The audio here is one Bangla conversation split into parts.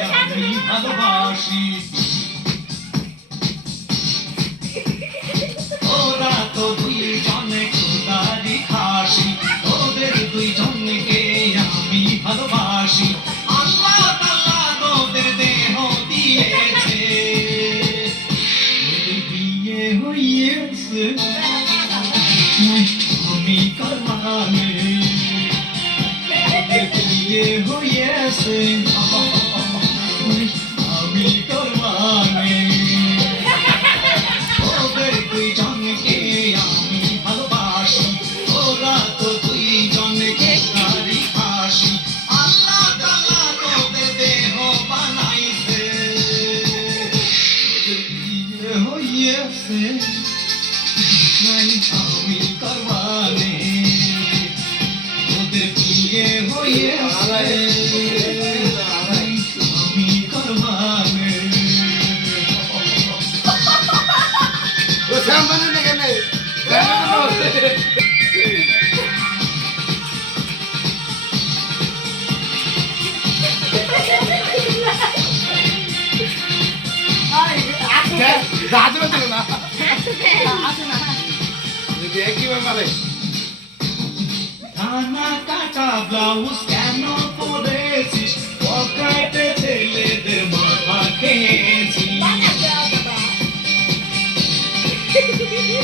আমি ভালোবাসি ওরা তো দুইজনে খুদারি খাসি ওদের দুইজনকে আমি ভালোবাসি আল্লাহ তাআলা তোদের দেহ দিয়েছে ওদের বিয়ে হয়েছে আমি করবানে ওদের বিয়ে হয়েছে আমি করবানে ওদের দুইজনকে আমি ভালোবাসি ওরা তো দুইজনকে খারি খাসি আল্লাহ তাআলা তোদের দেহ বানাইছে ওদের বিয়ে হয়েছে আমি করবানে ওদের বিয়ে হয়েছে আমি করবানে সামনে দেখে নেই দাদু দিল না কি ব্যাপারে ধানা কাটা ব্লাউজ কেন পরেছিস পকেটে ছেলেদের মাথা খেয়েছিস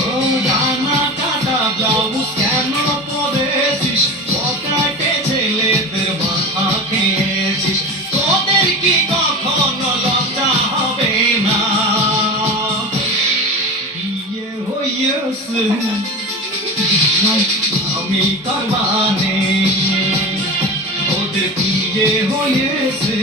ও ধানা কাটা ব্লাউজ কেন পরেছিস পকেটে ছেলেদের মাথা খেয়েছিস তোদের কি কখনো লজ্জা হবে না বিয়ে হয়েছে আমি করবানে ওদের বিয়ে হয়েছে